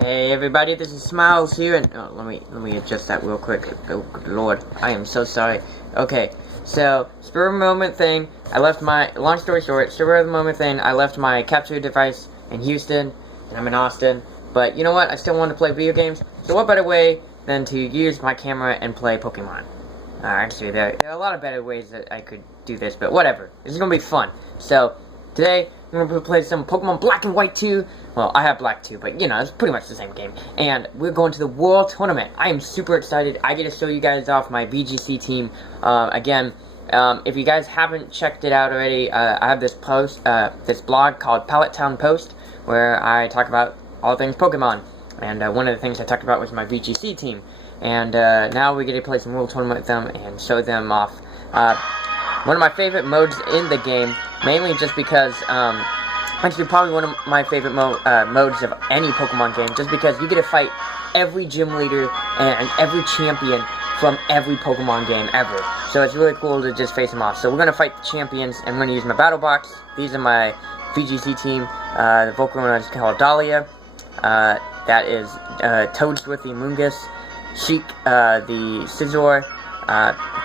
Hey everybody, this is Smiles here, and let me adjust that real quick. Oh good lord, I am so sorry. Okay, so spur of the moment thing. I left my long story short. Spur of the moment thing. I left my capture device in Houston, and I'm in Austin. But you know what? I still want to play video games. So what better way than to use my camera and play Pokemon? Actually, there are a lot of better ways that I could do this, but whatever. This is gonna be fun. So today I'm gonna play some Pokemon Black and White 2. Well, I have Black 2, but you know, it's pretty much the same game. And we're going to the World Tournament. I am super excited. I get to show you guys off my VGC team. Again, if you guys haven't checked it out already, I have this post, this blog called Pallet Town Post, where I talk about all things Pokemon. And one of the things I talked about was my VGC team. And now we get to play some World Tournament with them and show them off. One of my favorite modes in the game, mainly just because, actually probably one of my favorite modes of any Pokemon game, just because you get to fight every gym leader and every champion from every Pokemon game ever. So it's really cool to just face them off. So we're going to fight the champions, and I'm going to use my Battle Box. These are my VGC team. The Pokemon is called Dahlia. That is Toadsworth the Amoonguss. Sheik, the Scizor.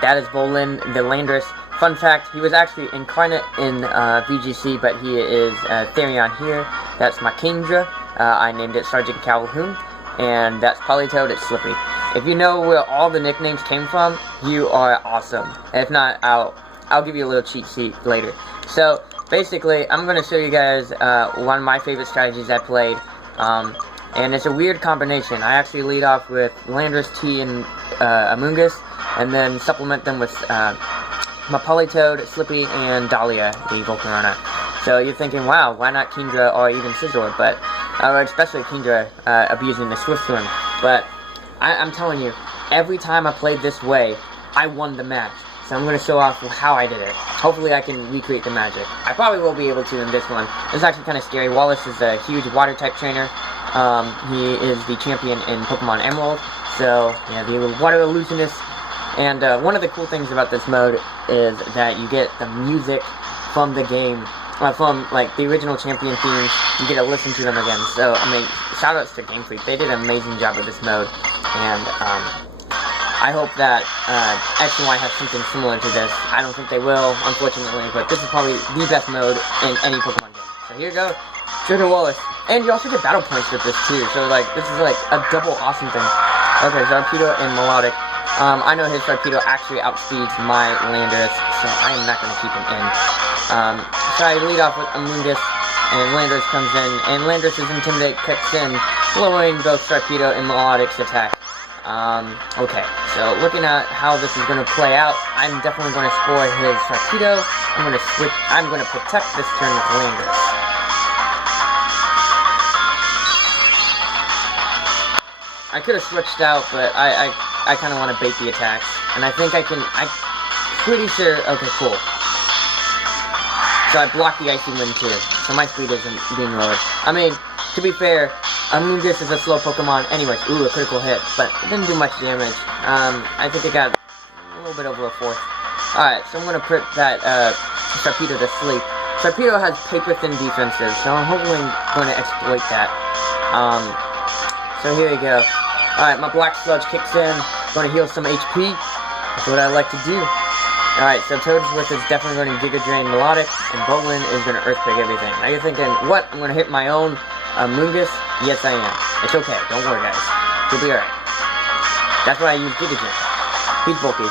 That is Bolin, the Landorus. Fun fact, he was actually incarnate in VGC, but he is Therion here. That's my Kingdra. I named it Sergeant Calhoun. And that's Politoed, it's Slippy. If you know where all the nicknames came from, you are awesome. If not, I'll give you a little cheat sheet later. So, basically, I'm going to show you guys one of my favorite strategies I played. And it's a weird combination. I actually lead off with Landorus, T, and Amoonguss, and then supplement them with my Politoed, Slippy, and Dahlia, the Volcarona. So you're thinking, wow, why not Kingdra or even Scizor? But, especially Kingdra abusing the Swift Swim. But I'm telling you, every time I played this way, I won the match. So I'm going to show off how I did it. Hopefully I can recreate the magic. I probably will be able to in this one. It's actually kind of scary. Wallace is a huge water-type trainer. He is the champion in Pokemon Emerald. So, yeah, the water illusionist. And one of the cool things about this mode is that you get the music from the game, from like the original champion themes. You get to listen to them again. So I mean, shoutouts to Game Freak. They did an amazing job with this mode, and I hope that X and Y has something similar to this. I don't think they will, unfortunately, but this is probably the best mode in any Pokemon game. So here you go, Sugar Wallace, and you also get battle points with this too. So like, this is like a double awesome thing. Okay, Zarpedo and Melodic. I know his Torpedo actually outspeeds my Landorus, so I am not going to keep him in. So I lead off with Amoonguss, and Landorus comes in, and Landorus' Intimidate kicks in, lowering both Torpedo and Melodic's attack. Okay, so looking at how this is going to play out, I'm definitely going to score his Torpedo. I'm going to protect this turn with Landorus. I could have switched out, but I kind of want to bait the attacks. And I think I'm pretty sure, okay, cool. So I blocked the Icy Wind too, so my speed isn't being lowered. I mean, to be fair, Amoonguss is a slow Pokemon. Anyways, ooh, a critical hit, but it didn't do much damage. I think it got a little bit over a fourth. Alright, so I'm going to put that Sharpedo to sleep. Sharpedo has paper-thin defenses, so I'm hopefully going to exploit that. So here we go. Alright, my Black Sludge kicks in. Going to heal some HP. That's what I like to do. Alright, so Toadsworth is definitely going to Giga Drain Melodic, and Bolin is going to Earthquake everything. Now you're thinking, what? I'm going to hit my own Amoonguss? Yes, I am. It's okay. Don't worry, guys. You'll be alright. That's why I use Giga Drain. He's bulky.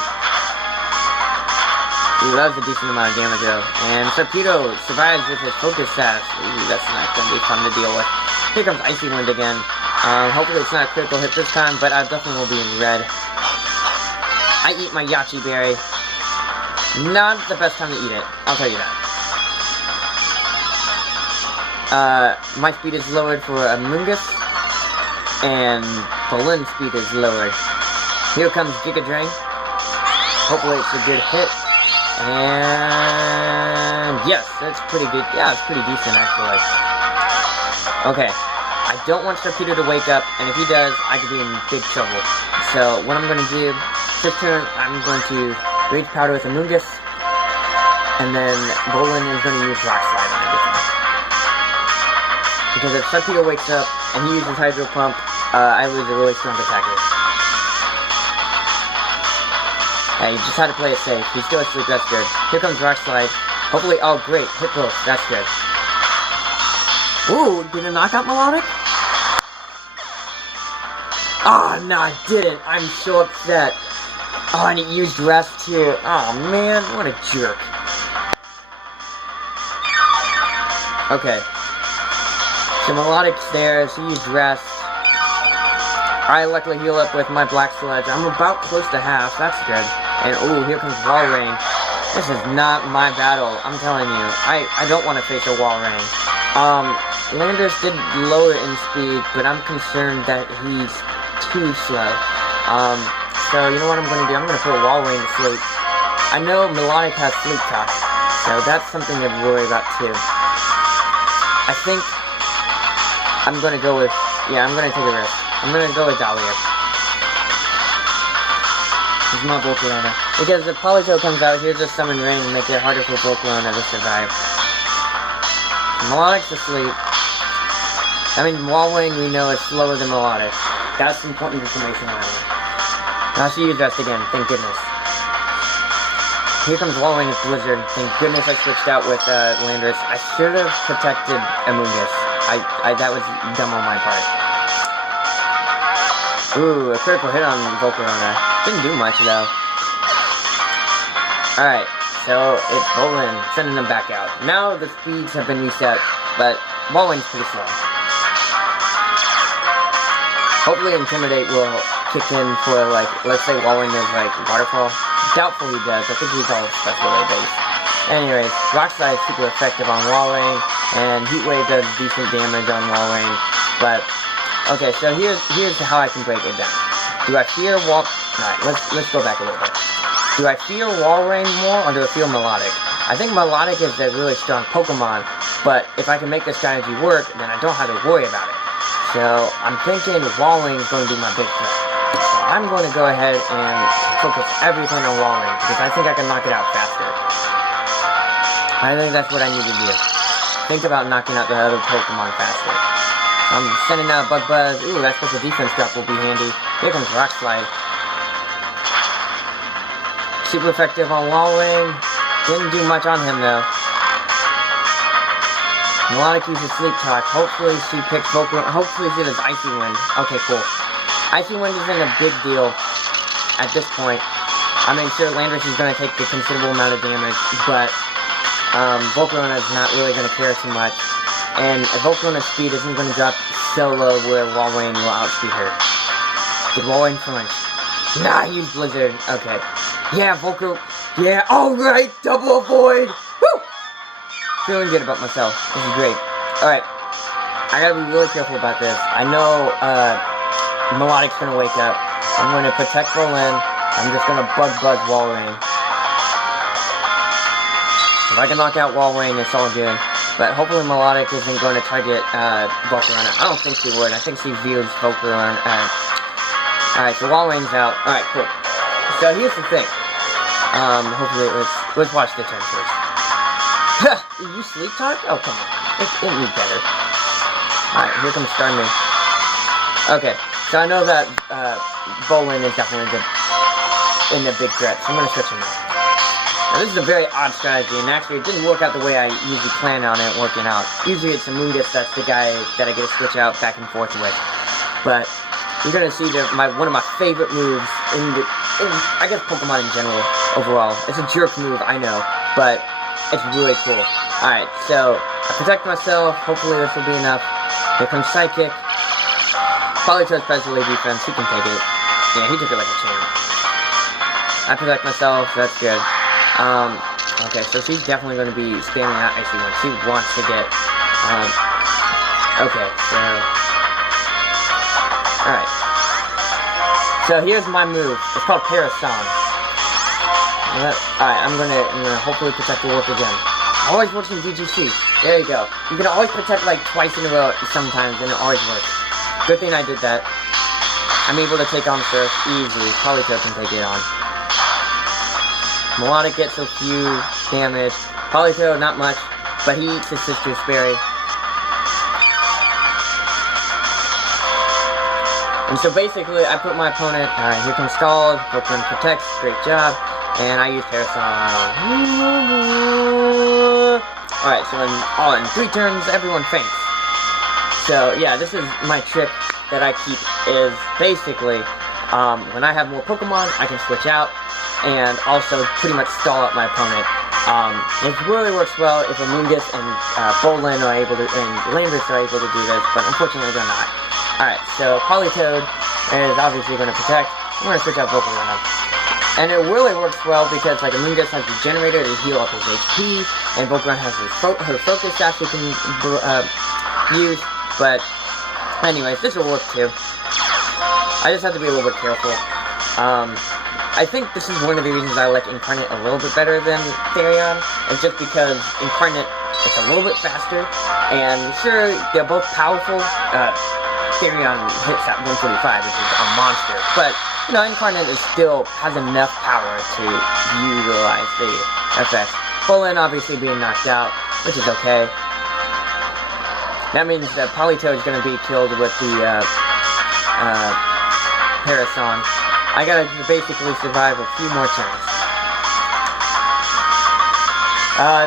Ooh, that was a decent amount of damage, though. And Torpedo survives with his Focus Sash. Ooh, that's not going to be fun to deal with. Here comes Icy Wind again. Hopefully it's not a critical hit this time, but I definitely will be in red. I eat my Yache Berry. Not the best time to eat it, I'll tell you that. My speed is lowered for Amoonguss, and Bolin's speed is lowered. Here comes Giga Drain. Hopefully it's a good hit. And yes, that's pretty good. Yeah, it's pretty decent actually. Okay. I don't want Torpedo to wake up, and if he does, I could be in big trouble. So, what I'm going to do, this turn, I'm going to Rage Powder with Amoonguss, and then Bolin is going to use Rock Slide on everything. Because if Torpedo wakes up and he uses Hydro Pump, I lose a really strong attacker. Yeah, you just had to play it safe. He's still asleep, that's good. Here comes Rock Slide. Hopefully, oh great, hit both, that's good. Ooh, did it knock out Melodic? Oh, no, I didn't. I'm so upset. Oh, and it used Rest too. Oh, man, what a jerk. Okay. So Melodic's there, she used Rest. I luckily heal up with my Black Sludge. I'm about close to half, that's good. And, ooh, here comes Walrein. This is not my battle, I'm telling you. I don't want to face a Walrein. Landorus did lower in speed, but I'm concerned that he's too slow. So you know what I'm going to do? I'm going to put Walrein to sleep. I know Melodic has Sleep Talk, so that's something to worry about too. I think I'm going to go with, yeah, I'm going to take a risk. I'm going to go with Dahlia. It's not Volcarona. Because if Politoed comes out, he'll just summon Rain and make it harder for Volcarona to survive. Melodic's asleep. I mean, Walrein we know is slower than Melodic. That's important information I know. Now she used Rest again, thank goodness. Here comes Walrein with Blizzard. Thank goodness I switched out with Landorus. I should have protected Amoonguss. That was dumb on my part. Ooh, a critical hit on Volcarona. Didn't do much though. Alright, so it's Bolin, sending them back out. Now the speeds have been reset, but Walrein's pretty slow. Hopefully Intimidate will kick in for, like, let's say Walrein is, like, Waterfall. Doubtful he does. I think he's all special based. Anyways, Rock Slide is super effective on Walrein, and Heat Wave does decent damage on Walrein. But, okay, so here's how I can break it down. Do I fear Alright, let's go back a little bit. Do I fear Walrein more, or do I fear Melodic? I think Melodic is a really strong Pokemon, but if I can make this strategy work, then I don't have to worry about it. So, I'm thinking Walrein is going to be my big threat. So, I'm going to go ahead and focus everything on Walrein, because I think I can knock it out faster. I think that's what I need to do. Think about knocking out the other Pokemon faster. I'm sending out Bug Buzz. Ooh, that special defense drop will be handy. Here comes Rock Slide. Super effective on Walrein. Didn't do much on him, though. Melodic uses Sleep Talk. Hopefully she picks Volcarona. Hopefully she does Icy Wind. Okay, cool. Icy Wind isn't a big deal at this point. I mean, sure, Landorus is going to take a considerable amount of damage, but Volcarona is not really going to care too much. And Volcarona's speed isn't going to drop so low where Walrein will outspeed her. Did Walrein flinch? Nah, he used Blizzard. Okay. Yeah, Volcarona. Yeah, alright, double avoid! Woo! Feeling good about myself. This is great. Alright. I gotta be really careful about this. I know, Melodic's gonna wake up. I'm gonna protect Berlin. I'm just gonna Bug Buzz Walrein. If I can knock out Walrein, it's all good. But hopefully Melodic isn't going to target, Volcarona. I don't think she would. I think she views Volcarona. Alright, so Walrein's out. Alright, cool. So here's the thing. Hopefully let's watch the turn first. You Sleep Talk? Oh, come on. It knew better. Alright, here comes Starmie. Okay, so I know that, Bolin is definitely in the big threat, so I'm gonna switch him out. Now, this is a very odd strategy, and actually, it didn't work out the way I usually plan on it working out. Usually, it's Amoonguss that's the guy that I get to switch out back and forth with. But you're gonna see that one of my favorite moves in I guess Pokemon in general, overall. It's a jerk move, I know, but it's really cool. Alright, so I protect myself. Hopefully, this will be enough. Here comes Psychic. Politoed special defense. He can take it. Yeah, he took it like a champ. I protect myself. That's good. Okay, so she's definitely going to be spamming out Icy Wind. She wants to get, okay, so, alright. So here's my move. It's called Parasong. Alright, I'm gonna hopefully protect the work again. Always works in VGC. There you go. You can always protect like twice in a row sometimes, and it always works. Good thing I did that. I'm able to take on Surf easily. Politoed can take it on. Melodic gets a few damage. Politoed, not much, but he eats his sister's berry. And so basically, I put my opponent, here comes Scald, Pokemon protects, great job, and I use Parasong. Alright, so in 3 turns, everyone faints. So, yeah, this is my trick that I keep, is basically, when I have more Pokemon, I can switch out, and also pretty much stall out my opponent. It really works well if Amoonguss and Bolin are able to, and Landorus are able to do this, but unfortunately they're not. Alright, so Politoed is obviously going to protect. I'm going to switch out Volcarona. And it really works well because, like, Amoonguss has Regenerator to heal up his HP, and Volcarona has her Focus Sash she can use, but anyways, this will work too. I just have to be a little bit careful. I think this is one of the reasons I like Incarnate a little bit better than Therion. It's just because Incarnate is a little bit faster, and sure, they're both powerful. Therion hits at 145, which is a monster, but, you know, Incarnate still has enough power to utilize the effects. Bolin obviously being knocked out, which is okay. That means that Politoed is going to be killed with the Parasong. I gotta basically survive a few more turns.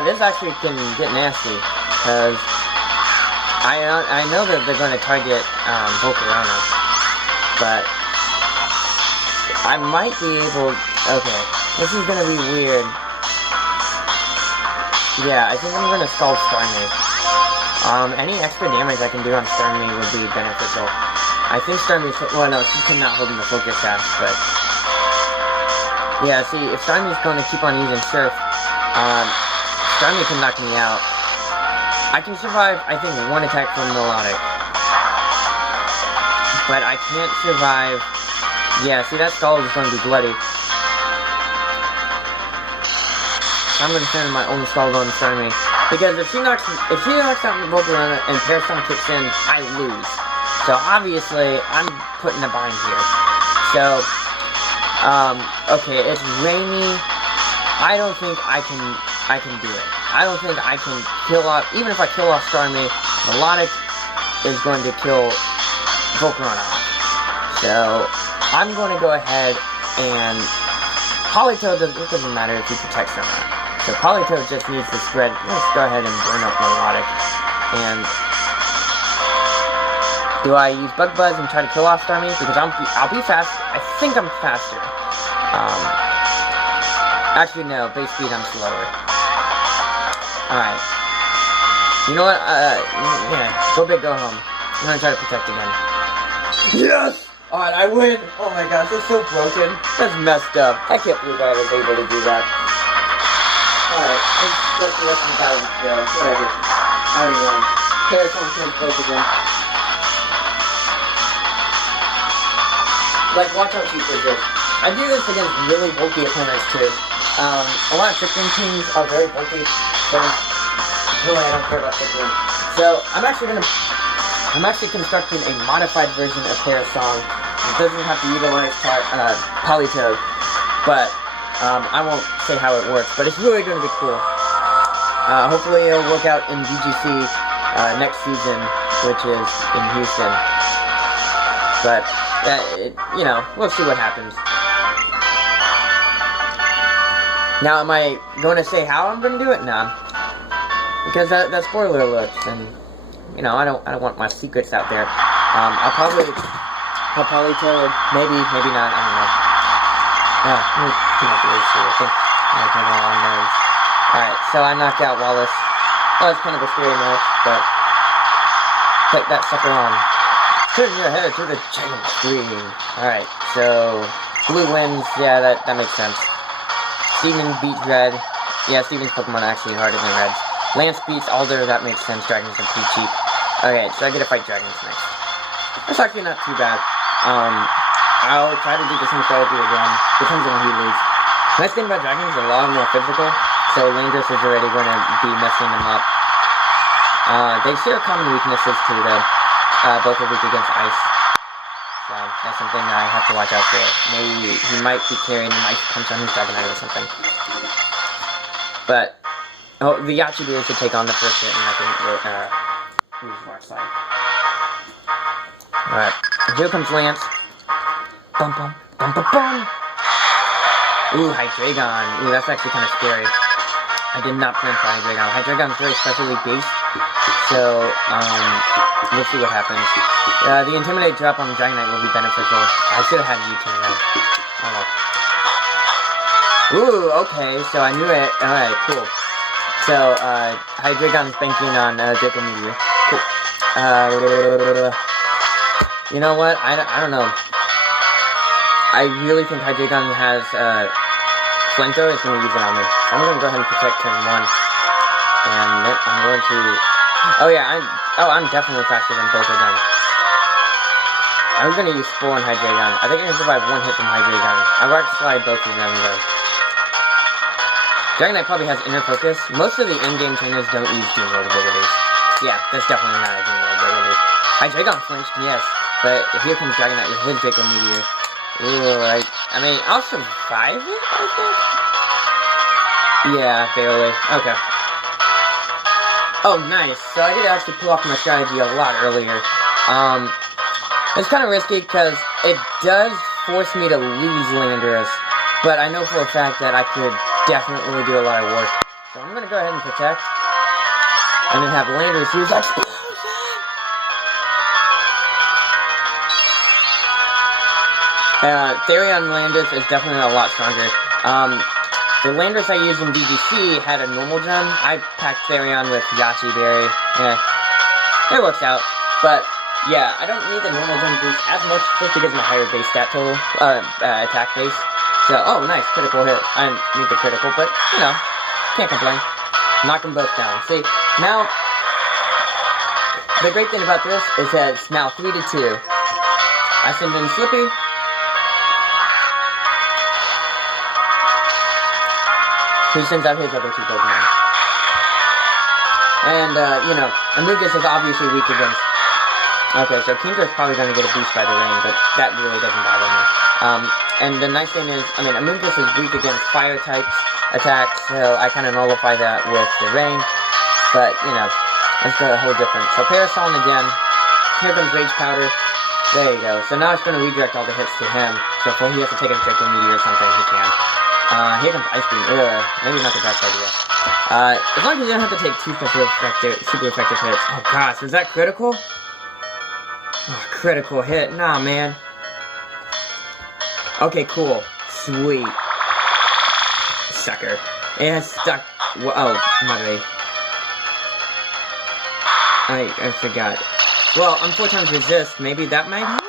This actually can get nasty, because I know that they're going to target Volcarona, but I might be able... Okay, this is going to be weird. Yeah, I think I'm going to stall Starmie. Any extra damage I can do on Starmie would be beneficial. I think Starmie's... Well, no, she cannot hold in the Focus Sash, but... Yeah, see, if Starmie's going to keep on using Surf, Starmie can knock me out. I can survive, I think, 1 attack from Melodic. But I can't survive... Yeah, see, that Scald is going to be bloody. I'm going to send my own Scald on Starmie. Because if she knocks out Volcarona and Parasong kicks in, I lose. So obviously, I'm putting a bind here. So, okay, it's rainy. I don't think I can do it. I don't think I can kill off, even if I kill off Starmie, Melodic is going to kill Volcarona off. So, I'm going to go ahead and Politoed, it doesn't matter if he protects or not. So Politoed just needs to spread. Let's go ahead and burn up Melodic. And do I use Bug Buzz and try to kill off Starmie? Because I'll be fast. I think I'm faster. Actually, no. Base speed, I'm slower. Alright. You know what? Yeah. Go big, go home. I'm gonna try to protect again. Yes! Alright, I win! Oh my gosh, that's so broken. That's messed up. I can't believe I was able to do that. Alright, let's let the rest of the battle go. Whatever. I already won. Parasong turns broke again. Like, watch how cheap this is. I do this against really bulky opponents too. A lot of Trickling teams are very bulky, so really I don't care about Trickling. So, I'm actually constructing a modified version of Parasong. It doesn't have to utilize Politoed, but I won't say how it works, but it's really going to be cool. Hopefully it'll work out in VGC next season, which is in Houston. But, you know, we'll see what happens. Now, am I going to say how I'm going to do it? Nah. Because that's spoiler alerts, and, you know, I don't want my secrets out there. I'll probably maybe not, I don't know. Too much issue, I think. Alright, so I knocked out Wallace. Well, it's kind of a scary match, but take that sucker on. Turn your head to the giant screen. Alright, so blue wins. Yeah, that makes sense. Steven beats Red. Yeah, Steven's Pokemon are actually harder than Red's. Lance beats Alder. That makes sense. Dragons are pretty cheap. Okay, so I get to fight Dragons next. That's actually not too bad. I'll try to do the same therapy again. Depends on who leads. Nice thing about Dragons is a lot more physical, so Landorus is already going to be messing them up. They share common weaknesses too, though. Both are weak against ice. So that's something that I have to watch out for. Maybe he might be carrying an ice punch on his Dragonite or something. But the Yachibi should take on the first hit, and I can use Rock Slide. Alright, here comes Lance. Bum bum bum bum bum. Ooh, Hydreigon. Ooh, that's actually kind of scary. I did not plan for Hydreigon. Hydreigon's very specially based, so we'll see what happens. The Intimidate drop on Dragonite will be beneficial. I should have had U-turn though. Oh well. Ooh, okay, so I knew it. Alright, cool. So, Hydreigon's banking on Draco Meteor. Cool. You know what? I don't know. I really think Hydreigon has, Flinto is going to use it on me. So I'm going to go ahead and protect turn 1. And then I'm going to... Oh yeah, I'm definitely faster than both of them. I'm going to use Spore on Hydreigon. I think I can survive one hit from Hydreigon. I Rock Slide both of them though. Dragonite probably has Inner Focus. Most of the in-game trainers don't use Doom Mode abilities. Yeah, that's definitely not a Doom Mode ability. Hydreigon flinched, yes. But here comes Dragonite with his Draco Meteor. Ooh, I mean, I'll survive it, I think? Yeah, barely. Okay. Oh, nice. So I did actually pull off my strategy a lot earlier. It's kind of risky because it does force me to lose Landorus, but I know for a fact that I could definitely do a lot of work. So I'm going to go ahead and protect, and then have Landorus use Explosion! Therion Landorus is definitely a lot stronger. The Landorus I used in VGC had a normal gem. I packed Therion with Yache Berry. Yeah, it works out. But, yeah, I don't need the normal gem boost as much just because my higher base stat total, attack base. So, oh, nice, critical hit. I didn't need the critical, but, you know, can't complain. Knock them both down. See, now, the great thing about this is that it's now 3-2. I send in Slippy. He sends out his other 2 Pokemon. And, you know, Amoonguss is obviously weak against... Okay, so Kingdra's probably going to get a boost by the rain, but that really doesn't bother me. And the nice thing is, I mean, Amoonguss is weak against fire types attacks, so I kind of nullify that with the rain. But, you know, that's a whole different. So Parasol again. Here comes Rage Powder. There you go. So now it's going to redirect all the hits to him. So if he has to take a Draco Meteor or something, he can. Here comes Ice Beam. Maybe not the best idea. As long as you don't have to take 2 super effective hits. Oh gosh, was that critical? Oh, critical hit. Nah, man. Okay, cool. Sweet. Sucker. It has stuck. Oh, moderate. I forgot. Well, I'm 4 times resist. Maybe that might help?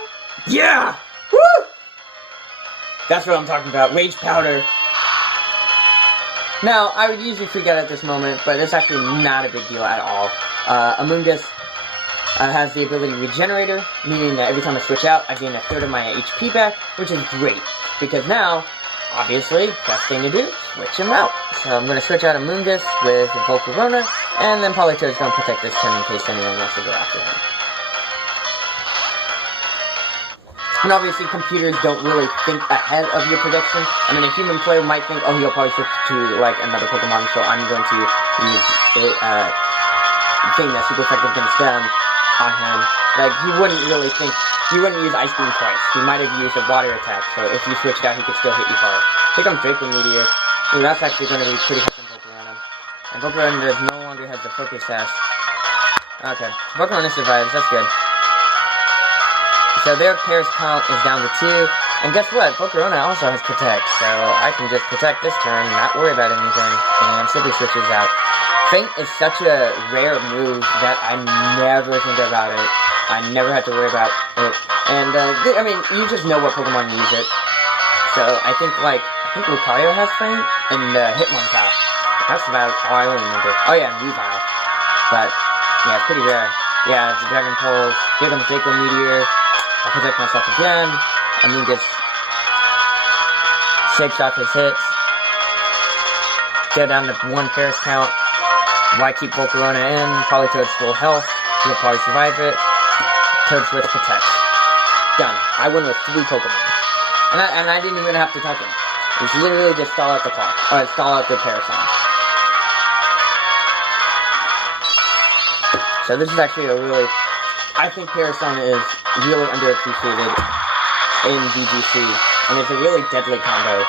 Yeah! Woo! That's what I'm talking about. Rage Powder. Now, I would usually freak out at this moment, but it's actually not a big deal at all. Amoonguss has the ability Regenerator, meaning that every time I switch out, I gain a third of my HP back, which is great. Because now, obviously, best thing to do, switch him out. So I'm going to switch out Amoonguss with Volcarona, and then Politoed's going to protect this turn in case anyone wants to go after him. And obviously, computers don't really think ahead of your prediction. I mean, a human player might think, oh, he'll probably switch to, like, another Pokemon, so I'm going to use it, thing that's super effective against them on him. Like, he wouldn't really think, he wouldn't use Ice Beam twice. He might have used a water attack, so if you switched out, he could still hit you hard. Here comes Draco Meteor. Ooh, that's actually going to be pretty hard on Volcarona. And Volcarona no longer has the Focus Sash. Okay, Volcarona survives, that's good. So their Paris count is down to 2, and guess what? Volcarona also has Protect, so I can just protect this turn, not worry about anything, and Slippy switches out. Feint is such a rare move that I never think about it. I never have to worry about it, and I mean, you just know what Pokemon use it. So I think Lucario has Feint, and Hitmontop. That's about all I remember. Oh yeah, and Weavile. But, yeah, it's pretty rare. Yeah, it's a Dragon Pulse, here comes Draco Meteor. I'll protect myself again. Amoonguss shakes off his hits. Go down to 1 Paris count. Why keep Volcarona in? Politoed's full health. He'll probably survive it. Toad Switch Protect. Done. I win with 3 Pokemon. And I didn't even have to touch him. It's literally just stall out the clock. Or stall out the Parasol. So this is actually a really... I think Parasol is really underappreciated in VGC, and it's a really deadly combo,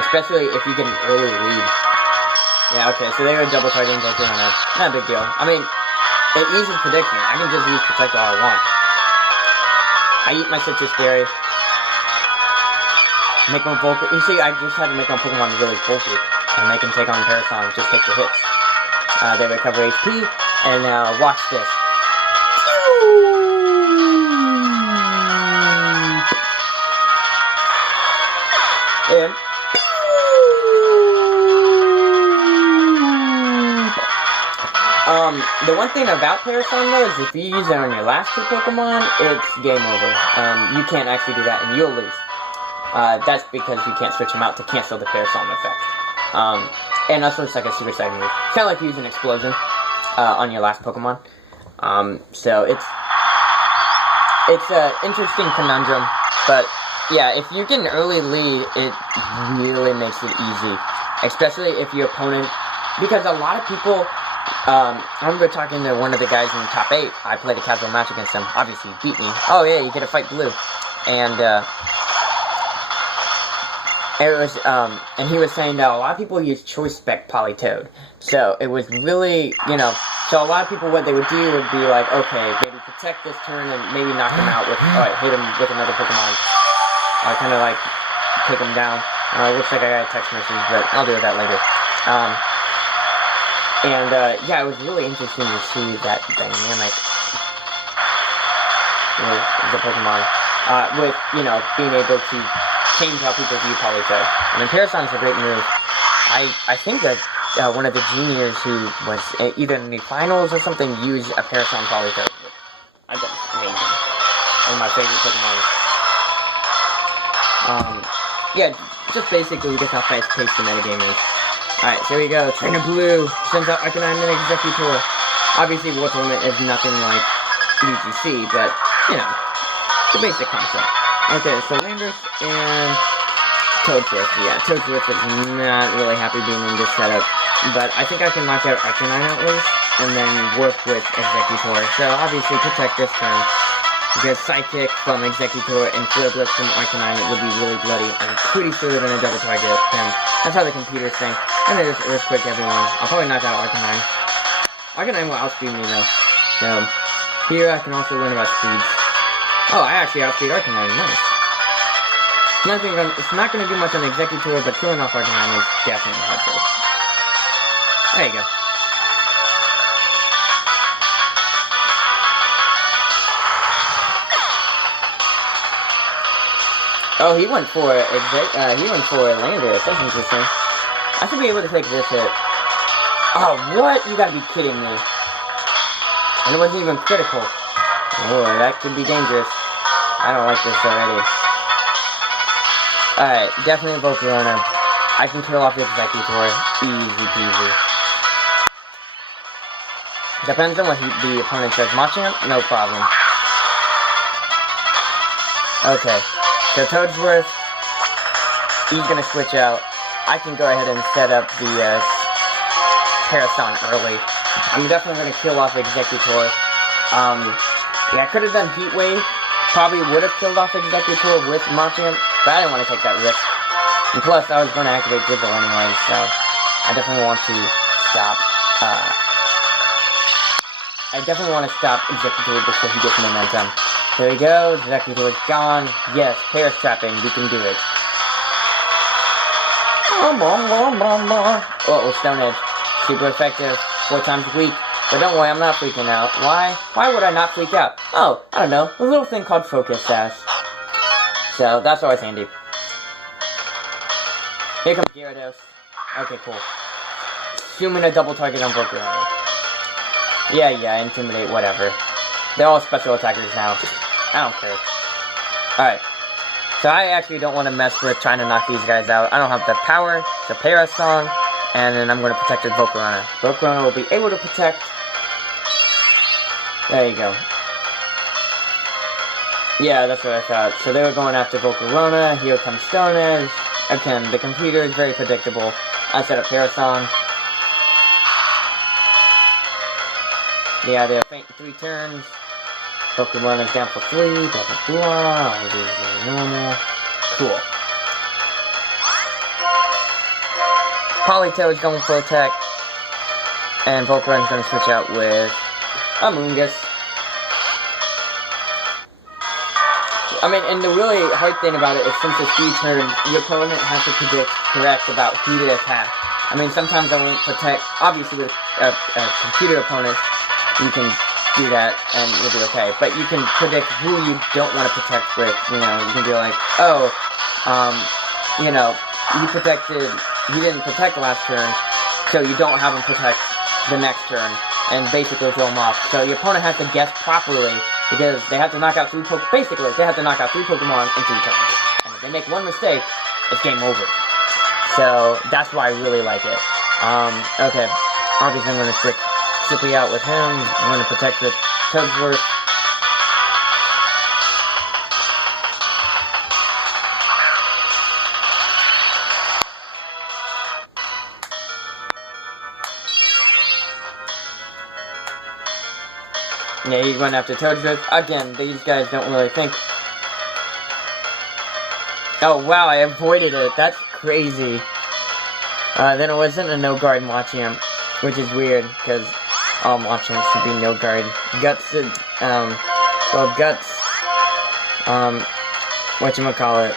especially if you get an early lead. Yeah, okay, so they were double targeting Volcarona. Not a big deal. I mean, it eases prediction. I can just use Protect all I want. I eat my Citrus Berry. Make my Volcar. You see, I just had to make my Pokemon really bulky, and they can take on Parasan, just take the hits. They recover HP, and now watch this. And the one thing about Parasan though is if you use it on your last two Pokemon, it's game over. You can't actually do that and you'll lose. That's because you can't switch them out to cancel the Parasan effect. And also it's like a super side move. It's kind of like using Explosion on your last Pokemon. So it's an interesting conundrum, but yeah, if you get an early lead, it really makes it easy. Especially if your opponent, because a lot of people, I remember talking to one of the guys in the top 8. I played a casual match against him. Obviously, he beat me. Oh yeah, you get to fight Blue. And, it was, and he was saying that a lot of people use Choice Spec Politoed. So, it was really, you know, so a lot of people, what they would do would be like, okay, maybe protect this turn and maybe knock him out with, hit him with another Pokemon. Kind of like, take him down. It looks like I got a text message, but I'll do that later. Yeah, it was really interesting to see that dynamic with the Pokemon. With, you know, being able to change how people view Politoed. I mean, Parasan's a great move. I think that one of the juniors who was either in the finals or something used a Parasan Politoed. I thought it was amazing. One of my favorite Pokemon. Yeah, just basically just how fast-paced the metagame is. Alright, so here we go. Trainer Blue sends out Arcanine and Exeggutor. Obviously, War Tournament is nothing like UGC, but, you know, the basic concept. Okay, so Landorus and Toadsworth. Yeah, Toadsworth is not really happy being in this setup, but I think I can knock out Arcanine at least, and then work with Exeggutor. So, obviously, protect this turn. Because Psychic from Exeggutor and Flare Blitz from Arcanine would be really bloody. I'm pretty sure they're gonna double target him. That's how the computers think. And they just Earthquake everyone. I'll probably knock out Arcanine. Arcanine will outspeed me though. So, here I can also learn about speeds. Oh, I actually outspeed Arcanine. Nice. It's not gonna do much on Exeggutor, but killing off Arcanine is definitely helpful. There you go. Oh, he went for Landorus. That's interesting. I should be able to take this hit. Oh, what? You gotta be kidding me. And it wasn't even critical. Oh, that could be dangerous. I don't like this already. Alright, definitely Volcarona. I can kill off the Exeggutor. Easy peasy. Depends on what the opponent says. Machamp? No problem. Okay. So Toadsworth, he's gonna switch out. I can go ahead and set up the Parasan early. I'm definitely gonna kill off Exeggutor. Yeah, I could have done Heat Wave. Probably would have killed off Exeggutor with Machamp, but I didn't want to take that risk. And plus, I was going to activate Drizzle anyway, so I definitely want to stop. I definitely want to stop Exeggutor before he gets momentum. There we go, Exeggutor's gone. Yes, Paris Trapping, we can do it. Oh, Stone Edge. Super effective, 4 times weak. But don't worry, I'm not freaking out. Why? Why would I not freak out? Oh, I don't know, a little thing called Focus Sash. So, that's always handy. Here comes Gyarados. Okay, cool. Assuming a double target on Volcarona. Yeah, Intimidate, whatever. They're all special attackers now. I don't care. Alright. So I actually don't want to mess with trying to knock these guys out. I don't have the power. So Parasan. And then I'm going to protect with Volcarona. Volcarona will be able to protect. There you go. Yeah, that's what I thought. So they were going after Volcarona. Here comes Stone Edge. Again, the computer is very predictable. I set up Parasan. Yeah, they're faint 3 turns. Pokemon is down for 3, blah blah blah, all these are normal. Cool. Politoed is going full attack. And Volcaron's gonna switch out with Amoonguss. I mean, and the really hard thing about it is since it's 3 turns, your opponent has to predict correct about who to attack. I mean, sometimes I won't protect, obviously with a computer opponent, you can do that and you'll be okay. But you can predict who you don't want to protect with, you know, you can be like, oh, you know, he didn't protect last turn, so you don't have him protect the next turn, and basically throw him off. So your opponent has to guess properly, because they have to knock out 3 Pokemon, basically, they have to knock out 3 Pokemon in 3 turns. And if they make one mistake, it's game over. So, that's why I really like it. Okay. Obviously I'm going to switch Sippy out with him. I'm going to protect the Toadsworth. Yeah, he's going after Toadsworth. Again, these guys don't really think. Oh, wow, I avoided it. That's crazy. Then it wasn't a no guard Machamp, which is weird, because all Machamps should be no guard. Guts, well, Guts, whatchamacallit.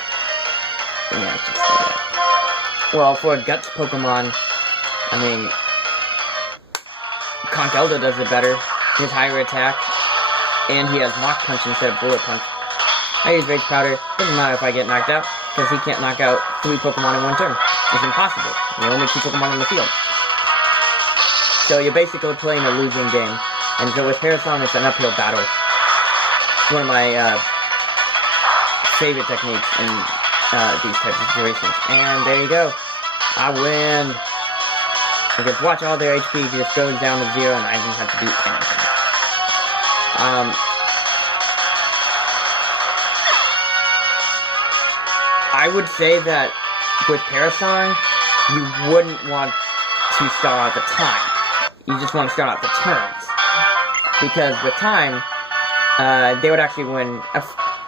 Yeah, just do that. Well, for a Guts Pokemon, I mean, Conkeldurr does it better. His higher attack, and he has Mach Punch instead of Bullet Punch. I use Rage Powder, doesn't matter if I get knocked out, because he can't knock out 3 Pokemon in 1 turn. It's impossible. There are only 2 Pokemon on the field. So you're basically playing a losing game. And so with Parasong, it's an uphill battle. One of my favorite techniques in these types of situations. And there you go. I win. Because watch, all their HP just goes down to 0 and I didn't have to do anything. I would say that with Parasong, you wouldn't want to start out the time. You just want to start out the turns. Because with time, they would actually win.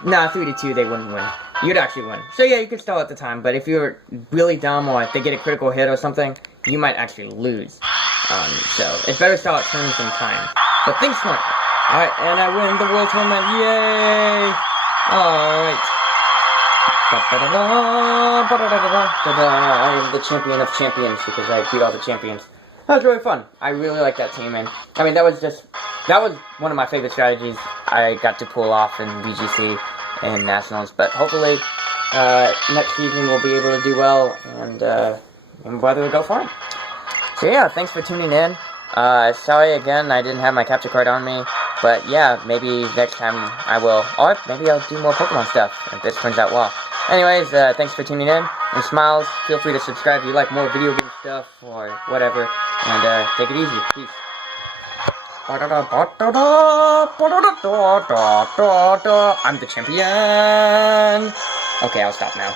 3-2 they wouldn't win. You'd actually win. So yeah, you could stall at the time, but if you're really dumb or if they get a critical hit or something, you might actually lose. So it's better to stall at turns than time. But think smart. Alright, and I win the World Tournament. Yay! Alright. I am the champion of champions because I beat all the champions. That was really fun. I really like that team, and I mean that was one of my favorite strategies I got to pull off in VGC and Nationals. But hopefully next season we'll be able to do well, and whether we go far. So yeah, thanks for tuning in. Sorry again, I didn't have my capture card on me, but yeah, maybe next time I will, or maybe I'll do more Pokemon stuff if this turns out well. Anyways, thanks for tuning in, and Smiles, feel free to subscribe if you like more video game stuff, or whatever, and take it easy. Peace. I'm the champion! Okay, I'll stop now.